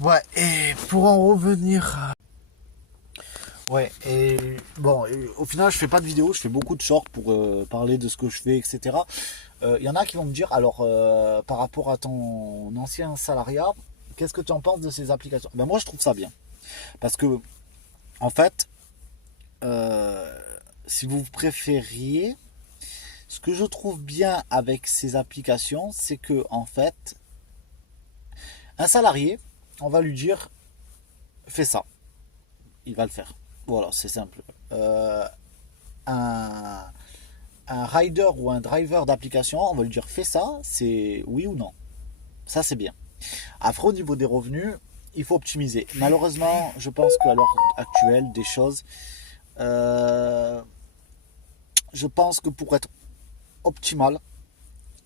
Ouais, et pour en revenir. Ouais, et bon, et au final, je fais pas de vidéos, je fais beaucoup de shorts pour parler de ce que je fais, etc. Il y en a qui vont me dire, alors, par rapport à ton ancien salariat, qu'est-ce que tu en penses de ces applications? Ben moi, je trouve ça bien. Parce que, en fait, euh, si vous préfériez, ce que je trouve bien avec ces applications, c'est que, en fait, un salarié, on va lui dire, fais ça. Il va le faire. Voilà, c'est simple. Un, un rider ou un driver d'application, on va lui dire fais ça, c'est oui ou non. Ça, c'est bien. Après, au niveau des revenus, il faut optimiser. Malheureusement, je pense qu'à l'heure actuelle, des choses, euh, je pense que pour être optimal,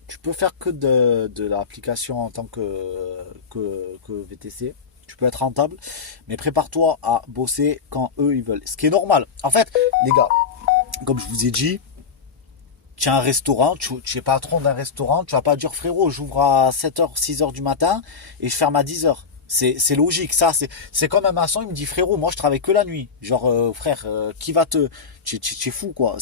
tu peux faire que de l'application en tant que VTC. Tu peux être rentable, mais prépare-toi à bosser quand eux ils veulent. Ce qui est normal. En fait, les gars, comme je vous ai dit, tu as un restaurant, tu es patron d'un restaurant, tu vas pas dire frérot, j'ouvre à 7h, 6h du matin et je ferme à 10h. C'est logique, ça. C'est comme un maçon, il me dit frérot, moi je travaille que la nuit. Genre, frère, qui va te. Tu es fou, quoi.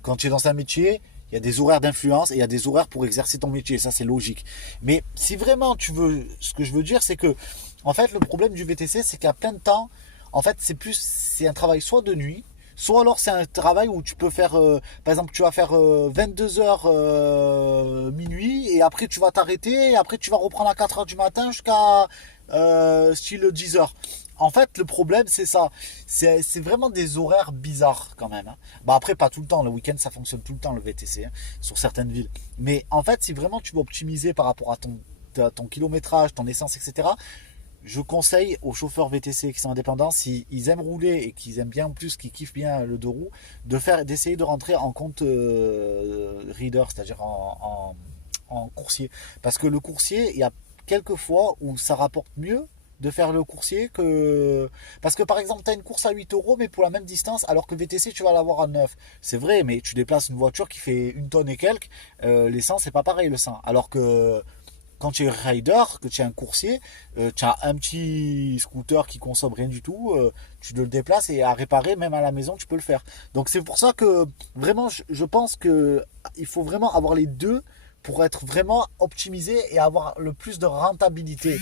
Quand tu es dans un métier, il y a des horaires d'influence et il y a des horaires pour exercer ton métier. Ça, c'est logique. Mais si vraiment tu veux. Ce que je veux dire, c'est que. En fait, le problème du VTC, c'est qu'à plein de temps, en fait, c'est un travail soit de nuit, soit alors c'est un travail où tu peux faire, par exemple, tu vas faire 22 heures minuit et après tu vas t'arrêter et après tu vas reprendre à 4 heures du matin jusqu'à style 10 heures. En fait, le problème, c'est ça. C'est vraiment des horaires bizarres quand même, hein. Bah après, pas tout le temps. Le week-end, ça fonctionne tout le temps, le VTC, hein, sur certaines villes. Mais en fait, si vraiment tu veux optimiser par rapport à ton kilométrage, ton essence, etc., je conseille aux chauffeurs VTC qui sont indépendants, s'ils aiment rouler et qu'ils aiment bien en plus, qu'ils kiffent bien le deux roues, d'essayer de rentrer en compte reader, c'est-à-dire en coursier. Parce que le coursier, il y a quelques fois où ça rapporte mieux de faire le coursier que. Parce que par exemple, tu as une course à 8 euros, mais pour la même distance, alors que VTC, tu vas l'avoir à 9. C'est vrai, mais tu déplaces une voiture qui fait 1 tonne et quelques, l'essence, c'est pas pareil le sang. Alors que quand tu es rider, que tu es un coursier, tu as un petit scooter qui consomme rien du tout, tu le déplaces et à réparer, même à la maison, tu peux le faire. Donc c'est pour ça que vraiment, je pense que il faut vraiment avoir les deux pour être vraiment optimisé et avoir le plus de rentabilité.